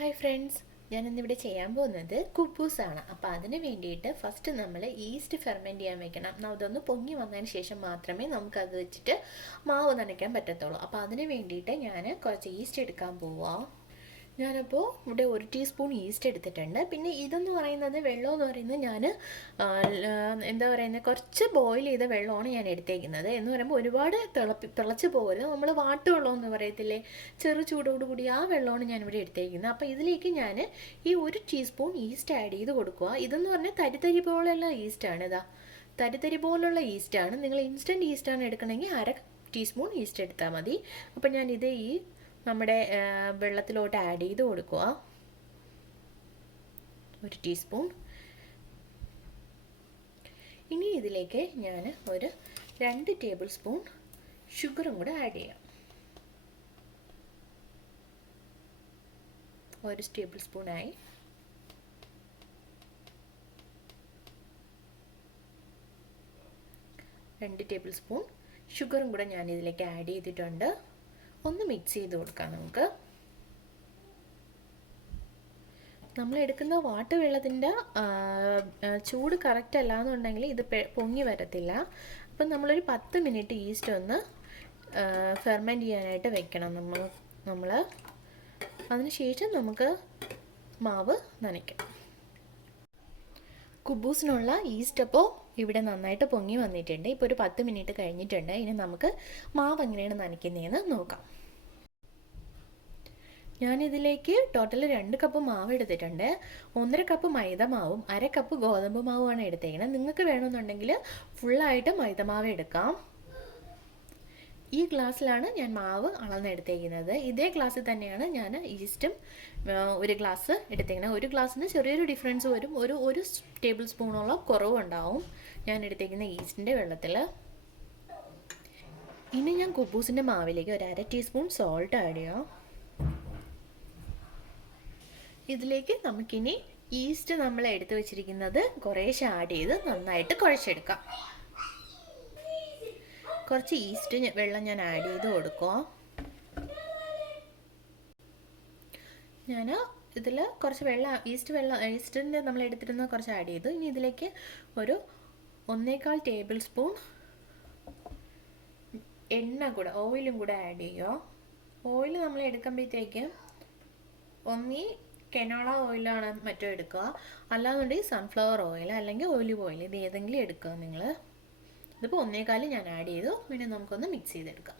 Hi friends, ഞാനിന്നിവിടെ ചെയ്യാൻ പോകുന്നത് കുബൂസാണ്. അപ്പോൾ അതിന് വേണ്ടിയിട്ട് ഫസ്റ്റ് നമ്മൾ ഈസ്റ്റ് ഫെർമെൻറ്റ് ചെയ്യാൻ വെക്കണം. അതൊന്ന് പൊങ്ങി വന്നതിന് ശേഷം മാത്രമേ നമുക്കത് വെച്ചിട്ട് മാവ് നനയ്ക്കാൻ പറ്റത്തുള്ളൂ. അപ്പോൾ അതിന് വേണ്ടിയിട്ട് ഞാൻ കുറച്ച് ഈസ്റ്റ് എടുക്കാൻ പോവാം. ഞാനപ്പോൾ ഇവിടെ 1 ടീസ്പൂൺ ഈസ്റ്റ് എടുത്തിട്ടുണ്ട്. പിന്നെ ഇതെന്ന് പറയുന്നത് വെള്ളമെന്ന് പറയുന്നത് ഞാൻ എന്താ പറയുന്നത് കുറച്ച് ബോയിൽ ചെയ്ത വെള്ളമാണ് ഞാൻ എടുത്തേക്കുന്നത്. എന്ന് പറയുമ്പോൾ ഒരുപാട് തിളച്ച് പോകരുത്. നമ്മൾ വാട്ടുവെള്ളം എന്ന് പറയത്തില്ലേ, ചെറു ചൂടോടുകൂടി ആ വെള്ളമാണ് ഞാനിവിടെ എടുത്തേക്കുന്നത്. അപ്പോൾ ഇതിലേക്ക് ഞാൻ ഈ 1 ടീസ്പൂൺ ഈസ്റ്റ് ആഡ് ചെയ്ത് കൊടുക്കുക. ഇതെന്ന് പറഞ്ഞാൽ തരി പോലെയുള്ള ഈസ്റ്റാണ്. തരി പോലുള്ള ഈസ്റ്റാണ്. നിങ്ങൾ ഇൻസ്റ്റൻറ്റ് ഈസ്റ്റാണ് എടുക്കണമെങ്കിൽ 1/2 ടീസ്പൂൺ ഈസ്റ്റ് എടുത്താൽ മതി. അപ്പോൾ ഞാനിത് ഈ നമ്മുടെ വെള്ളത്തിലോട്ട് ആഡ് ചെയ്ത് കൊടുക്കുക. 1 ടീസ്പൂൺ. ഇനി ഇതിലേക്ക് ഞാൻ ഒരു 2 ടേബിൾ സ്പൂൺ ഷുഗറും കൂടെ ആഡ് ചെയ്യാം. 1 ടേബിൾ സ്പൂണായി. രണ്ട് ടേബിൾ സ്പൂൺ ഷുഗറും കൂടെ ഞാൻ ഇതിലേക്ക് ആഡ് ചെയ്തിട്ടുണ്ട്. ഒന്ന് മിക്സ് ചെയ്ത് കൊടുക്കാം. നമ്മൾ എടുക്കുന്ന വെള്ളത്തിൻ്റെ ചൂട് കറക്റ്റ് അല്ലാന്നുണ്ടെങ്കിൽ ഇത് പൊങ്ങി വരത്തില്ല. അപ്പം നമ്മളൊരു 10 മിനിറ്റ് ഈസ്റ്റ് ഒന്ന് ഫെർമെൻറ്റ് ചെയ്യാനായിട്ട് വെക്കണം. നമ്മൾ അതിനുശേഷം നമുക്ക് മാവ് നനയ്ക്കാം. കുബൂസിനുള്ള ഈസ്റ്റ് അപ്പോൾ ഇവിടെ നന്നായിട്ട് പൊങ്ങി വന്നിട്ടുണ്ട്. ഇപ്പോൾ ഒരു 10 മിനിറ്റ് കഴിഞ്ഞിട്ടുണ്ട്. ഇനി നമുക്ക് മാവ് എങ്ങനെയാണ് നനയ്ക്കുന്നതെന്ന് നോക്കാം. ഞാനിതിലേക്ക് ടോട്ടൽ 2 കപ്പ് മാവ് എടുത്തിട്ടുണ്ട്. 1.5 കപ്പ് മൈദ മാവും 1/2 കപ്പ് ഗോതമ്പ് മാവുമാണ് എടുത്തേക്കുന്നത്. നിങ്ങൾക്ക് വേണമെന്നുണ്ടെങ്കിൽ ഫുള്ളായിട്ട് മൈദ മാവ് എടുക്കാം. ഈ ഗ്ലാസ്സിലാണ് ഞാൻ മാവ് അളന്നെടുത്തേക്കുന്നത്. ഇതേ ഗ്ലാസ്സിൽ തന്നെയാണ് ഞാൻ ഈസ്റ്റും 1 ഗ്ലാസ് എടുത്തേക്കുന്നത്. 1 ഗ്ലാസ്സിന് ചെറിയൊരു ഡിഫറൻസ് വരും. ഒരു ടേബിൾ സ്പൂണോളം കുറവുണ്ടാവും ഞാൻ എടുത്തേക്കുന്ന ഈസ്റ്റിൻ്റെ വെള്ളത്തിൽ. ഇനി ഞാൻ കുബൂസിൻ്റെ മാവിലേക്ക് ഒരു 1/2 ടീസ്പൂൺ സോൾട്ട് ആഡ് ചെയ്യാം. ഇതിലേക്ക് നമുക്കിനി ഈസ്റ്റ് നമ്മൾ എടുത്തു വെച്ചിരിക്കുന്നത് കുറേശ്ശെ ആഡ് ചെയ്ത് നന്നായിട്ട് കുഴച്ചെടുക്കാം. കുറച്ച് ഈസ്റ്റ് വെള്ളം ഞാൻ ആഡ് ചെയ്ത് കൊടുക്കുക. ഞാൻ ഇതിൽ കുറച്ച് ഈസ്റ്റിൻ്റെ നമ്മൾ എടുത്തിരുന്ന കുറച്ച് ആഡ് ചെയ്തു. ഇനി ഇതിലേക്ക് ഒരു 1.25 ടേബിൾ സ്പൂൺ ഓയിലും കൂടെ ആഡ് ചെയ്യുക. ഓയിൽ നമ്മൾ എടുക്കുമ്പോഴത്തേക്ക് ഒന്നീ കനോള ഓയിലാണ് മറ്റോ എടുക്കുക, അല്ലാന്നുണ്ടെങ്കിൽ സൺഫ്ലവർ ഓയിൽ അല്ലെങ്കിൽ ഒലിവ് ഓയിൽ, ഇത് ഏതെങ്കിലും എടുക്കുക നിങ്ങൾ. ഇതിപ്പോൾ 1.25 ഞാൻ ആഡ് ചെയ്തു. പിന്നെ നമുക്കൊന്ന് മിക്സ് ചെയ്തെടുക്കാം.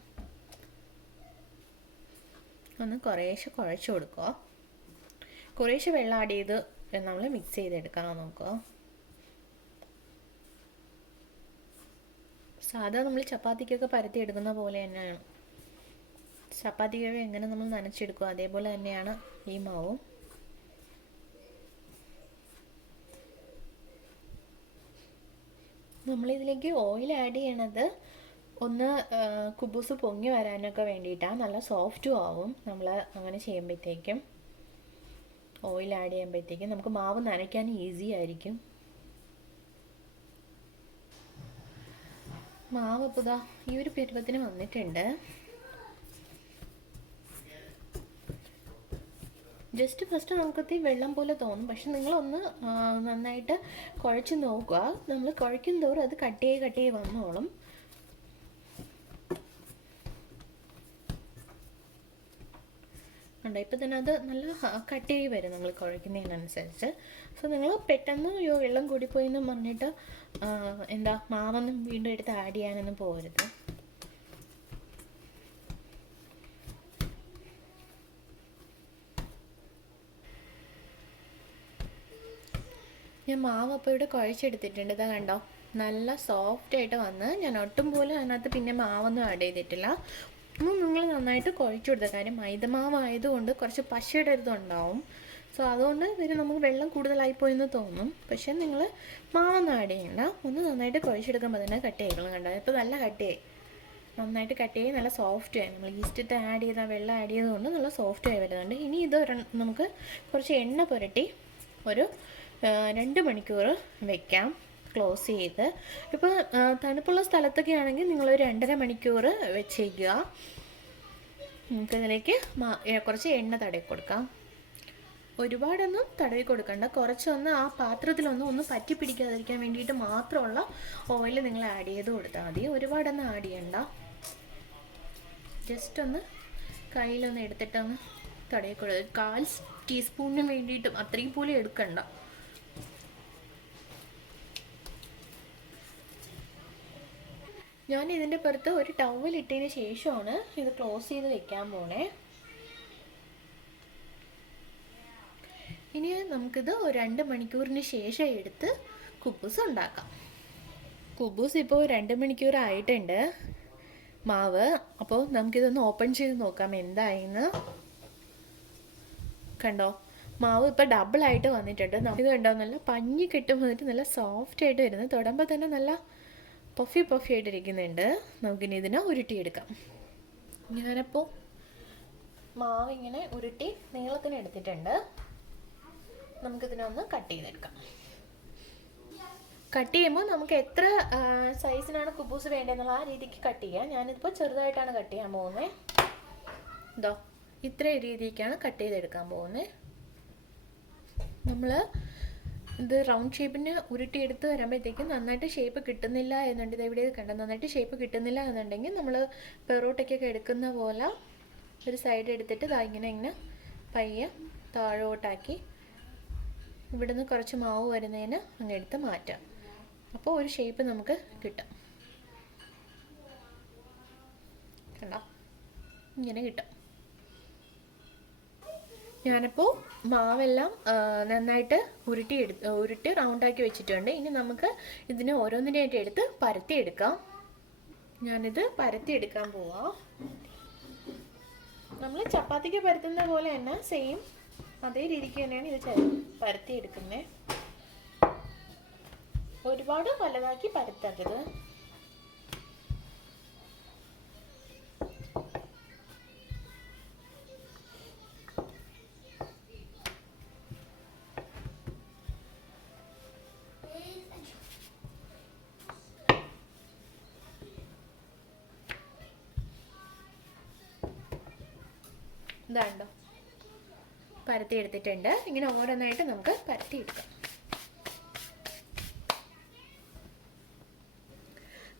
ഒന്ന് കുറേശ്ശെ കുഴച്ച് കൊടുക്കുക. കുറേശ്ശെ വെള്ളം ആഡ് ചെയ്ത് നമ്മൾ മിക്സ് ചെയ്തെടുക്കാൻ നോക്കുക. സാധാ നമ്മൾ ചപ്പാത്തിക്കൊക്കെ പരത്തി എടുക്കുന്ന പോലെ തന്നെയാണ്. ചപ്പാത്തിക്കൊക്കെ എങ്ങനെ നമ്മൾ നനച്ചെടുക്കുക അതേപോലെ തന്നെയാണ് ഈ മാവും. നമ്മളിതിലേക്ക് ഓയിൽ ആഡ് ചെയ്യണത് ഒന്ന് കുബൂസ് പൊങ്ങി വരാനൊക്കെ വേണ്ടിയിട്ടാണ്. നല്ല സോഫ്റ്റും ആവും നമ്മൾ അങ്ങനെ ചെയ്യുമ്പോഴത്തേക്കും. ഓയിൽ ആഡ് ചെയ്യുമ്പോഴത്തേക്കും നമുക്ക് മാവ് നനയ്ക്കാൻ ഈസി ആയിരിക്കും. മാവ് ഇപ്പോൾ ഇതാ ഈ ഒരു പരുവത്തിന് വന്നിട്ടുണ്ട്. ജസ്റ്റ് ഫസ്റ്റ് നമുക്കത് വെള്ളം പോലെ തോന്നും. പക്ഷെ നിങ്ങളൊന്ന് നന്നായിട്ട് കുഴച്ച് നോക്കുക. നമ്മൾ കുഴയ്ക്കും തോറും അത് കട്ട് ചെയ്ത് വന്നോളും. ഉണ്ട് ഇപ്പം തന്നെ അത് നല്ല കട്ട് ചെയ്ത് വരും നമ്മൾ കുഴയ്ക്കുന്നതിനനുസരിച്ച്. സോ നിങ്ങൾ പെട്ടെന്ന് വെള്ളം കൂടിപ്പോയി എന്ന് പറഞ്ഞിട്ട് മാവൊന്നും വീണ്ടും എടുത്ത് ആഡ് ചെയ്യാനൊന്നും പോകരുത്. ഞാൻ മാവ് അപ്പോൾ ഇവിടെ കുഴച്ചെടുത്തിട്ടുണ്ട്. ഇതാ കണ്ടോ, നല്ല സോഫ്റ്റായിട്ട് വന്ന് ഞാൻ ഒട്ടും പോലും അതിനകത്ത് പിന്നെ മാവൊന്നും ആഡ് ചെയ്തിട്ടില്ല. നിങ്ങൾ നന്നായിട്ട് കുഴച്ചു കൊടുത്ത കാര്യം മൈദമാവായതുകൊണ്ട് കുറച്ച് പശയുടെ ഇതുണ്ടാവും. സോ അതുകൊണ്ട് നമുക്ക് വെള്ളം കൂടുതലായിപ്പോയെന്ന് തോന്നും. പക്ഷേ നിങ്ങൾ മാവൊന്നും ആഡ് ചെയ്യണ്ട. ഒന്ന് നന്നായിട്ട് കുഴച്ചെടുക്കുമ്പോൾ തന്നെ കട്ട് ചെയ്യണം. കണ്ടോ, ഇപ്പോൾ നല്ല കട്ടിയായി, നന്നായിട്ട് കട്ട് ചെയ്ത് നല്ല സോഫ്റ്റായി. നമ്മൾ ഈസ്റ്റിട്ട് ആഡ് ചെയ്ത വെള്ളം ആഡ് ചെയ്തുകൊണ്ട് നല്ല സോഫ്റ്റായി വരുന്നുണ്ട്. ഇനി ഇത് നമുക്ക് കുറച്ച് എണ്ണ പുരട്ടി ഒരു 2 മണിക്കൂർ വെക്കാം ക്ലോസ് ചെയ്ത്. ഇപ്പോൾ തണുപ്പുള്ള സ്ഥലത്തൊക്കെ ആണെങ്കിൽ നിങ്ങളൊരു 2.5 മണിക്കൂർ വെച്ചേക്കുക. നമുക്കിതിലേക്ക് കുറച്ച് എണ്ണ തടവി കൊടുക്കാം. ഒരുപാടൊന്നും തടവി കൊടുക്കണ്ട, കുറച്ചൊന്ന് ആ പാത്രത്തിലൊന്നും പറ്റി പിടിക്കാതിരിക്കാൻ വേണ്ടിയിട്ട് മാത്രമുള്ള ഓയിൽ നിങ്ങൾ ആഡ് ചെയ്ത് കൊടുത്താൽ മതി. ഒരുപാടൊന്നും ആഡ് ചെയ്യണ്ട. ജസ്റ്റ് ഒന്ന് കയ്യിലൊന്ന് എടുത്തിട്ടൊന്ന് തടവി കൊടുക്കുക. 1/4 ടീസ്പൂണിന് വേണ്ടിയിട്ടും അത്രയും പോലും എടുക്കണ്ട. ഞാൻ ഇതിൻ്റെ പുറത്ത് ഒരു ടവൽ ഇട്ടതിന് ശേഷമാണ് ഇത് ക്ലോസ് ചെയ്ത് വെക്കാൻ പോണേ. ഇനി നമുക്കിത് ഒരു 2 മണിക്കൂറിന് ശേഷം എടുത്ത് കുബൂസ് ഉണ്ടാക്കാം. കുബൂസ് ഇപ്പോൾ 2 മണിക്കൂർ ആയിട്ടുണ്ട് മാവ്. അപ്പോൾ നമുക്കിതൊന്ന് ഓപ്പൺ ചെയ്ത് നോക്കാം എന്തായെന്ന്. കണ്ടോ, മാവ് ഇപ്പോൾ ഡബിളായിട്ട് വന്നിട്ടുണ്ട്. ഇത് കണ്ടോ, നല്ല പഞ്ഞി കെട്ടും വന്നിട്ട് നല്ല സോഫ്റ്റ് ആയിട്ട് വരുന്നത്. തൊടുമ്പോൾ തന്നെ നല്ല പഫി ആയിട്ടിരിക്കുന്നുണ്ട്. നമുക്കിനി ഇതിനെ ഉരുട്ടിയെടുക്കാം. ഞാനപ്പോൾ മാവ് ഇങ്ങനെ ഉരുട്ടി നീളത്തിന് എടുത്തിട്ടുണ്ട്. നമുക്കിതിനൊന്ന് കട്ട് ചെയ്തെടുക്കാം. കട്ട് ചെയ്യുമ്പോൾ നമുക്ക് എത്ര സൈസിനാണ് കുബൂസ് വേണ്ടതെന്നുള്ള ആ രീതിക്ക് കട്ട് ചെയ്യാം. ഞാനിതിപ്പോൾ ചെറുതായിട്ടാണ് കട്ട് ചെയ്യാൻ പോകുന്നത്. ഇതോ ഇത്ര രീതിക്കാണ് കട്ട് ചെയ്തെടുക്കാൻ പോകുന്നത്. നമ്മൾ ഇത് റൗണ്ട് ഷേപ്പിന് ഉരുട്ടിയെടുത്ത് വരുമ്പോഴത്തേക്കും നന്നായിട്ട് ഷേപ്പ് കിട്ടുന്നില്ല എന്നുണ്ടെങ്കിൽ ഇവിടെ കണ്ട നന്നായിട്ട് ഷേപ്പ് കിട്ടുന്നില്ല എന്നുണ്ടെങ്കിൽ നമ്മൾ പെറോട്ടയ്ക്കൊക്കെ എടുക്കുന്ന പോലെ ഒരു സൈഡ് എടുത്തിട്ട് ഇങ്ങനെ പയ്യെ താഴോട്ടാക്കി ഇവിടുന്ന് കുറച്ച് മാവ് വരുന്നതിന് അങ്ങ് എടുത്ത് മാറ്റാം. അപ്പോൾ ഒരു ഷേപ്പ് നമുക്ക് കിട്ടും. കണ്ടോ, ഇങ്ങനെ കിട്ടും. ഞാനിപ്പോൾ മാവെല്ലാം നന്നായിട്ട് ഉരുട്ടി റൗണ്ടാക്കി വെച്ചിട്ടുണ്ട്. ഇനി നമുക്ക് ഇതിനെ ഓരോന്നിനായിട്ട് എടുത്ത് പരത്തിയെടുക്കാം. ഞാനിത് പരത്തിയെടുക്കാൻ പോവാം. നമ്മൾ ചപ്പാത്തിക്ക് പരത്തുന്ന പോലെ തന്നെ സെയിം അതേ രീതിക്ക് തന്നെയാണ് ഇത് പരത്തിയെടുക്കുന്നത്. ഒരുപാട് വലുതാക്കി പരത്തരുത്. ഇതാണ്ടോ, പരത്തി എടുത്തിട്ടുണ്ട്. ഇങ്ങനെ ഓരോന്നായിട്ട് നമുക്ക് പരത്തിയെടുക്കാം.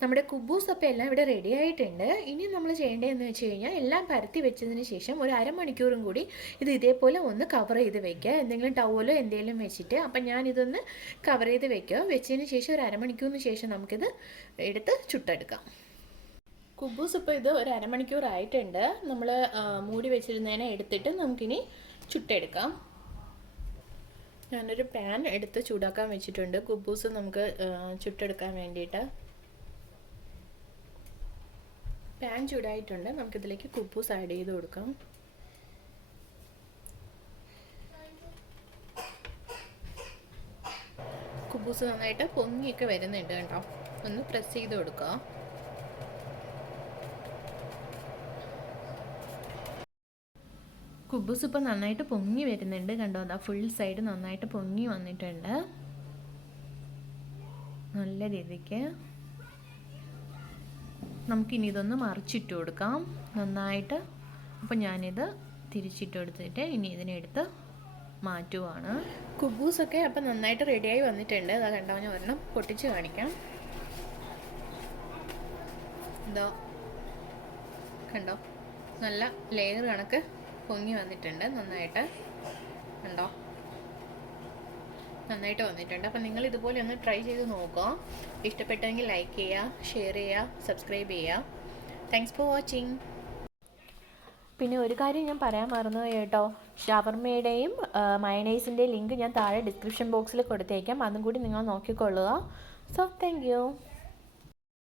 നമ്മുടെ കുബൂസ് അപ്പം എല്ലാം ഇവിടെ റെഡി ആയിട്ടുണ്ട്. ഇനി നമ്മൾ ചെയ്യേണ്ടതെന്ന് വെച്ച് കഴിഞ്ഞാൽ എല്ലാം പരത്തി വെച്ചതിന് ശേഷം ഒരു അരമണിക്കൂറും കൂടി ഇത് ഇതേപോലെ ഒന്ന് കവർ ചെയ്ത് വെക്കുക. എന്തെങ്കിലും ടവലോ എന്തെങ്കിലും വെച്ചിട്ട്. അപ്പം ഞാനിതൊന്ന് കവർ ചെയ്ത് വെക്കുക. വെച്ചതിന് ശേഷം ഒരു അരമണിക്കൂറിന് ശേഷം നമുക്കിത് എടുത്ത് ചുട്ടെടുക്കാം. കുബൂസ് ഇപ്പോൾ ഇത് ഒരു അരമണിക്കൂർ ആയിട്ടുണ്ട്. നമ്മൾ മൂടി വെച്ചിരുന്നതിനെ എടുത്തിട്ട് നമുക്കിനി ചുട്ടെടുക്കാം. ഞാനൊരു പാൻ എടുത്ത് ചൂടാക്കാൻ വെച്ചിട്ടുണ്ട് കുബൂസ് നമുക്ക് ചുട്ടെടുക്കാൻ വേണ്ടിയിട്ട്. പാൻ ചൂടായിട്ടുണ്ട്. നമുക്കിതിലേക്ക് കുബൂസ് ആഡ് ചെയ്ത് കൊടുക്കാം. കുബൂസ് നന്നായിട്ട് പൊങ്ങിയൊക്കെ വരുന്നുണ്ട് കേട്ടോ. ഒന്ന് പ്രസ് ചെയ്ത് കൊടുക്കുക. കുബൂസ് ഇപ്പോൾ നന്നായിട്ട് പൊങ്ങി വരുന്നുണ്ട്. കണ്ടോ, അതാ ഫുൾ സൈഡ് നന്നായിട്ട് പൊങ്ങി വന്നിട്ടുണ്ട് നല്ല രീതിക്ക്. നമുക്കിനി ഇതൊന്ന് മറിച്ചിട്ട് കൊടുക്കാം നന്നായിട്ട്. അപ്പോൾ ഞാനിത് തിരിച്ചിട്ട് കൊടുത്തിട്ട് ഇനി ഇതിനെടുത്ത് മാറ്റുവാണ്. കുബൂസൊക്കെ അപ്പം നന്നായിട്ട് റെഡിയായി വന്നിട്ടുണ്ട്. അതാ കണ്ടോ, ഞാൻ ഒരെണ്ണം പൊട്ടിച്ച് കാണിക്കാം. ഇതോ കണ്ടോ, നല്ല ലെയർ കണക്ക് പൊങ്ങി വന്നിട്ടുണ്ട് നന്നായിട്ട്. കണ്ടോ, നന്നായിട്ട് വന്നിട്ടുണ്ട്. അപ്പം നിങ്ങൾ ഇതുപോലെ ഒന്ന് ട്രൈ ചെയ്ത് നോക്കുക. ഇഷ്ടപ്പെട്ടെങ്കിൽ ലൈക്ക് ചെയ്യുക, ഷെയർ ചെയ്യുക, സബ്സ്ക്രൈബ് ചെയ്യുക. Thanks for watching. പിന്നെ ഒരു കാര്യം ഞാൻ പറയാൻ മറന്നു കേട്ടോ. ഷവർമയുടെയും മയണൈസിൻ്റെയും ലിങ്ക് ഞാൻ താഴെ ഡിസ്ക്രിപ്ഷൻ ബോക്സിൽ കൊടുത്തേക്കാം. അതും കൂടി നിങ്ങൾ നോക്കിക്കൊള്ളുക. So thank you.